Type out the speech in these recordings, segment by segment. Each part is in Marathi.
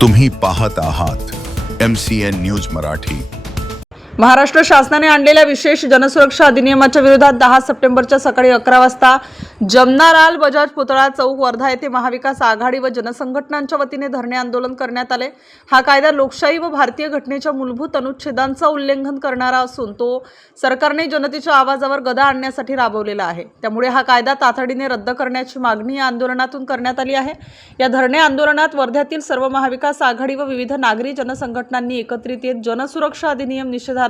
तुम्ही पाहत आहात MCN न्यूज मराठी। महाराष्ट्र शासनाने आणलेल्या विशेष जनसुरक्षा अधिनियमाच्या विरोधात 10 सप्टेंबरच्या सकाळी 11 वाजता जमनालाल बजाज पुतळा चौक वर्धा येथे महाविकास आघाडी व जनसंघटनांच्या वतीने धरणे आंदोलन करण्यात आले। हा कायदा लोकशाही व भारतीय घटनेच्या मूलभूत अनुच्छेदांचा उल्लंघन करणारा असून तो सरकारने जनतेच्या आवाजावर गदा आणण्यासाठी राबवलेला आहे। त्यामुळे हा कायदा तातडीने रद्द करण्याची मागणी या आंदोलनातून करण्यात आली आहे। या धरणे आंदोलनात वर्ध्यातील सर्व महाविकास आघाडी व विविध नागरी जनसंघटनांनी एकत्रित येत जनसुरक्षा अधिनियम निषेधार्थ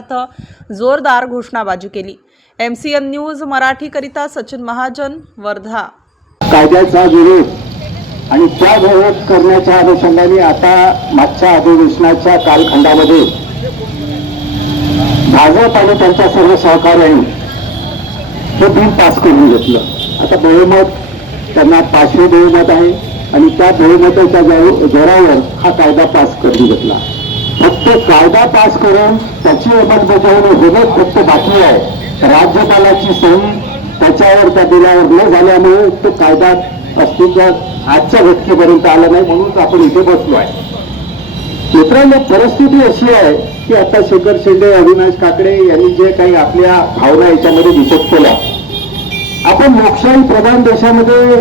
जोरदार घोषणाबाजी केली। MCN न्यूज मराठी करिता सचिन महाजन, वर्धा। कायद्याचा विरोध आणि त्या विरोध करण्याच्या अनुषंगाने आता मागच्या अधिवेशनाच्या कालखंडामध्ये भाजप आणि त्यांच्या सर्व सहकार्यांनी हे बिल पास करून घेतलं। आता बहुमत त्यांना 500 बहुमत आहे आणि त्या बहुमताच्या जोरावर हा कायदा पास करून घेतला। फक्त कायदा पास करून त्याची अंमलबजावणी होणं फक्त बाकी आहे। राज्यपालाची सही त्याच्यावर त्या बिलावर न झाल्यामुळे तो कायदा अस्तित्वात आजच्या घटकेपर्यंत आला नाही, म्हणून आपण इथे बसलो आहे। मित्रांनो, परिस्थिती अशी आहे की आता शेखर शेंडे, अविनाश काकडे यांनी जे काही आपल्या भावना याच्यामध्ये दिसत केल्या, आपण लोकशाही प्रधान देशामध्ये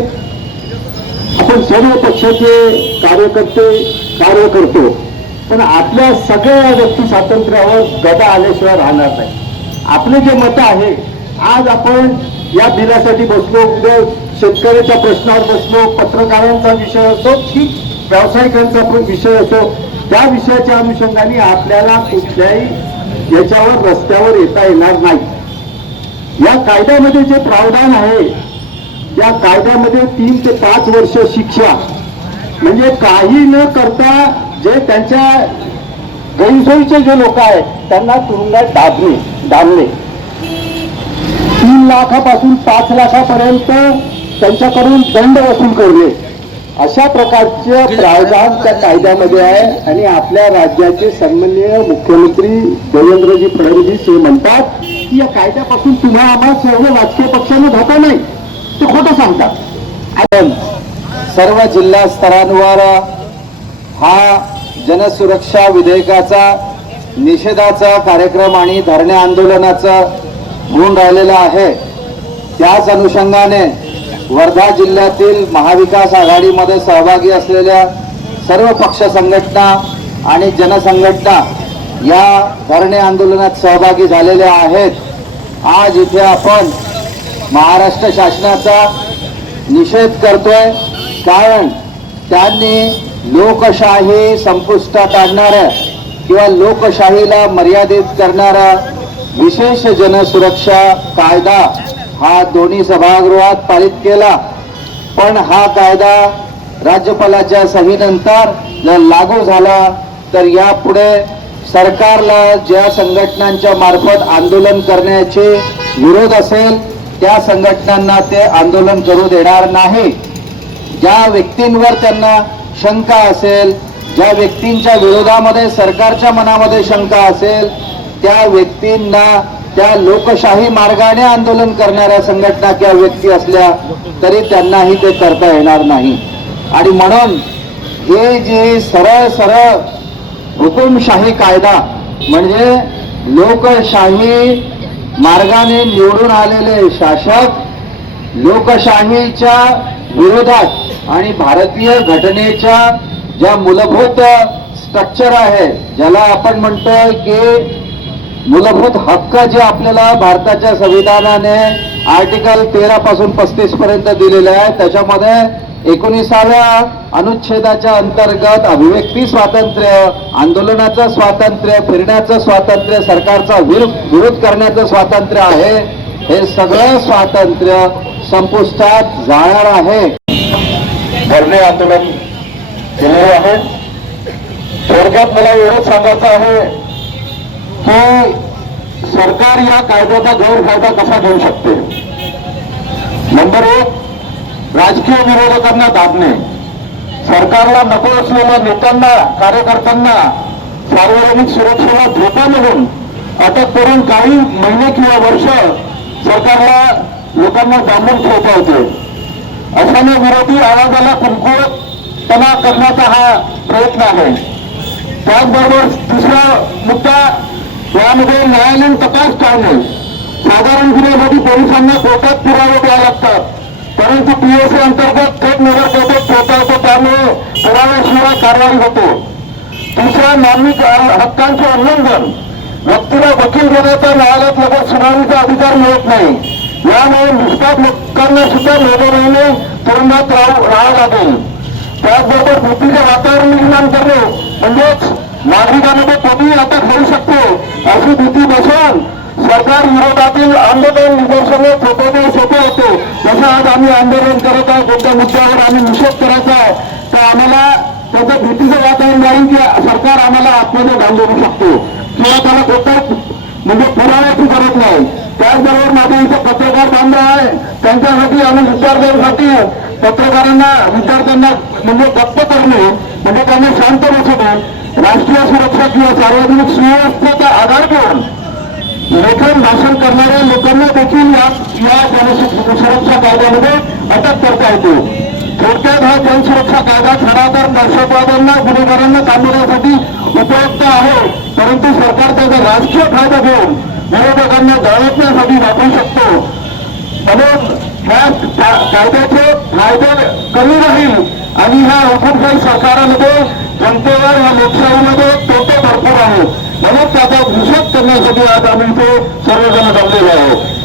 आपण सर्व पक्षाचे कार्यकर्ते कार्य करतो, पण आपल्या सगळ्या व्यक्ती स्वातंत्र्यावर गदा आल्याशिवाय राहणार नाही। आपले जे मत आहे, आज आपण या बिलासाठी बसलो, उद्या शेतकऱ्याच्या प्रश्नावर बसलो, पत्रकारांचा विषय असो की व्यावसायिकांचा विषय असो, त्या विषयाच्या अनुषंगाने आपल्याला कुठल्याही याच्यावर रस्त्यावर येता येणार नाही। या कायद्यामध्ये जे प्रावधान आहे, या कायद्यामध्ये 3 ते 5 वर्ष शिक्षा, म्हणजे काही न करता जे त्यांच्या गैरसोयीचे जे लोक आहेत त्यांना तुरुंगात डांबणे 3 लाखापासून 5 लाखापर्यंत त्यांच्याकडून दंड वसूल करणे, अशा प्रकारचे प्रावधान त्या कायद्यामध्ये आहे। आणि आपल्या राज्याचे सन्माननीय मुख्यमंत्री देवेंद्रजी फडणवीस हे म्हणतात की या कायद्यापासून तुम्हाला आम्हाला सर्व राजकीय पक्षांना धोका नाही, ते खोटं सांगतात। आपण सर्व जिल्हा स्तरांवर हा जनसुरक्षा विधेयकाचा निषेधाचा कार्यक्रम आणि धरणे आंदोलनाचा होऊन राहिलेला आहे। त्याच अनुषंगाने वर्धा जिल्ह्यातील महाविकास आघाडीमध्ये सहभागी असलेल्या सर्व पक्ष संघटना आणि जनसंघटना या धरणे आंदोलनात सहभागी झालेल्या आहेत। आज इथे आपण महाराष्ट्र शासनाचा निषेध करतोय, कारण त्यांनी लोकशाही संपुष्टात आणणाऱ्या किंवा लोकशाहीला मर्यादित करणारा विशेष जनसुरक्षा कायदा हा दोन्ही सभागृहात पारित केला, पण हा कायदा राज्यपालाच्या सहीनंतर जर लागू झाला तर यापुढे सरकारला ज्या संघटनांच्या मार्फत आंदोलन करण्याचे विरोध असेल त्या संघटनांना ते आंदोलन करू देणार नाही। ज्या व्यक्तींवर त्यांना शंका असेल, ज्या व्यक्तींच्या विरोधामध्ये सरकारच्या मनामध्ये शंका असेल, त्या व्यक्तींना त्या लोकशाही मार्गाने आंदोलन करणाऱ्या संघटना किंवा व्यक्ती असल्या तरी त्यांनाही ते करता येणार नाही। आणि म्हणून हे जे सरळ हुकुमशाही कायदा, म्हणजे लोकशाही मार्गाने निवडून आलेले शासक लोकशाहीच्या विरोधात आणि भारतीय घटनेच्या ज्या मूलभूत स्ट्रक्चर आहे, ज्याला आपण म्हणतोय की मूलभूत हक्क जे आपल्याला भारताच्या संविधानाने आर्टिकल 13 पासून 35 पर्यंत दिलेले आहे, त्याच्यामध्ये 19व्या अनुच्छेदाच्या अंतर्गत अभिव्यक्ती स्वातंत्र्य, आंदोलनाचं स्वातंत्र्य, फिरण्याचं स्वातंत्र्य, सरकारचा विरोध करण्याचं स्वातंत्र्य आहे। हे सगळं स्वातंत्र्य संपुष्टात जाणार आहे। धरणे आंदोलन केलेले आहे। थोडक्यात मला एवढंच सांगायचं आहे की सरकार या कायद्याचा गैरफायदा कसा घेऊ शकते। नंबर 1, राजकीय विरोधकांना दाबणे, सरकारला नको असलेल्या नेत्यांना, कार्यकर्त्यांना सार्वजनिक सुरक्षेला धोका म्हणून अटक करून काही महिने किंवा वर्ष सरकारला लोकांना डांबून ठेवता येते। अशाने विरोधी आवाजाला कमकुवत त्यांना करण्याचा हा प्रयत्न आहे. त्याचबरोबर दुसरा मुद्दा यामध्ये न्यायालयीन तपास टाळणे. साधारण गुन्ह्यासाठी पोलिसांना कोर्टात पुरावे द्यावे लागतात, परंतु पीएससी अंतर्गत थेट नगर कोर्टात पोहोचवतो, त्यामुळे पुराव्याशिवाय कारवाई होतो. दुसरा नागरिक हक्कांचे उल्लंघन. व्यक्तीला वकील देण्याचा न्यायालयात लगेच सुनावणीचा अधिकार मिळत नाही. यामुळे निष्पाप लोकांना सुद्धा निर्भयाने तुरुंगात राहावं लागेल. त्याचबरोबर भीतीचे वातावरण निर्माण करणे, म्हणजेच नागरिकांमध्ये कोणीही आता खाऊ शकतो अशी भीती बसवून सरकार विरोधातील आंदोलन निदर्शने थोपवणे सोपे होते. जसं आज आम्ही आंदोलन करत आहोत, कोणत्या मुद्द्यावर आम्ही निषेध करायचा आहे, तर आम्हाला त्याचं भीतीचं वातावरण राहील की सरकार आम्हाला आतमध्ये घालवू शकतो किंवा त्याला कोणत्याच म्हणजे पुराव्याची गरज नाही. त्याचबरोबर माझे इथे पत्रकार बांधव आहे, त्यांच्यासाठी आम्ही विद्यार्थ्यांसाठी पत्रकारांना विद्यार्थ्यांना म्हणजे गप्प करणे, म्हणजे त्यांना शांत बसवणे, राष्ट्रीय सुरक्षा किंवा सार्वजनिक सुव्यवस्थेचा आधार घेऊन लेखन भाषण करणाऱ्या लोकांना देखील या जनसुरक्षा कायद्यामध्ये अटक करता येते. थोडक्यात हा जनसुरक्षा कायदा खरा तर दहशतवाद्यांना गुन्हेगारांना थांबवण्यासाठी उपयुक्त आहे, परंतु सरकार त्याचा राजकीय फायदा घेऊन विरोधकांना दळण्यासाठी वापरू शकतो. म्हणून ह्या कायद्याचे फायदे कमी राहील आणि ह्या हुकूमशाही सरकारामध्ये जनतेवर ह्या लोकशाहीमध्ये तोटे भरपूर आहेत. म्हणून त्याचा निषेध करण्यासाठी आज आम्ही इथे सर्वजण जमलेलो आहोत.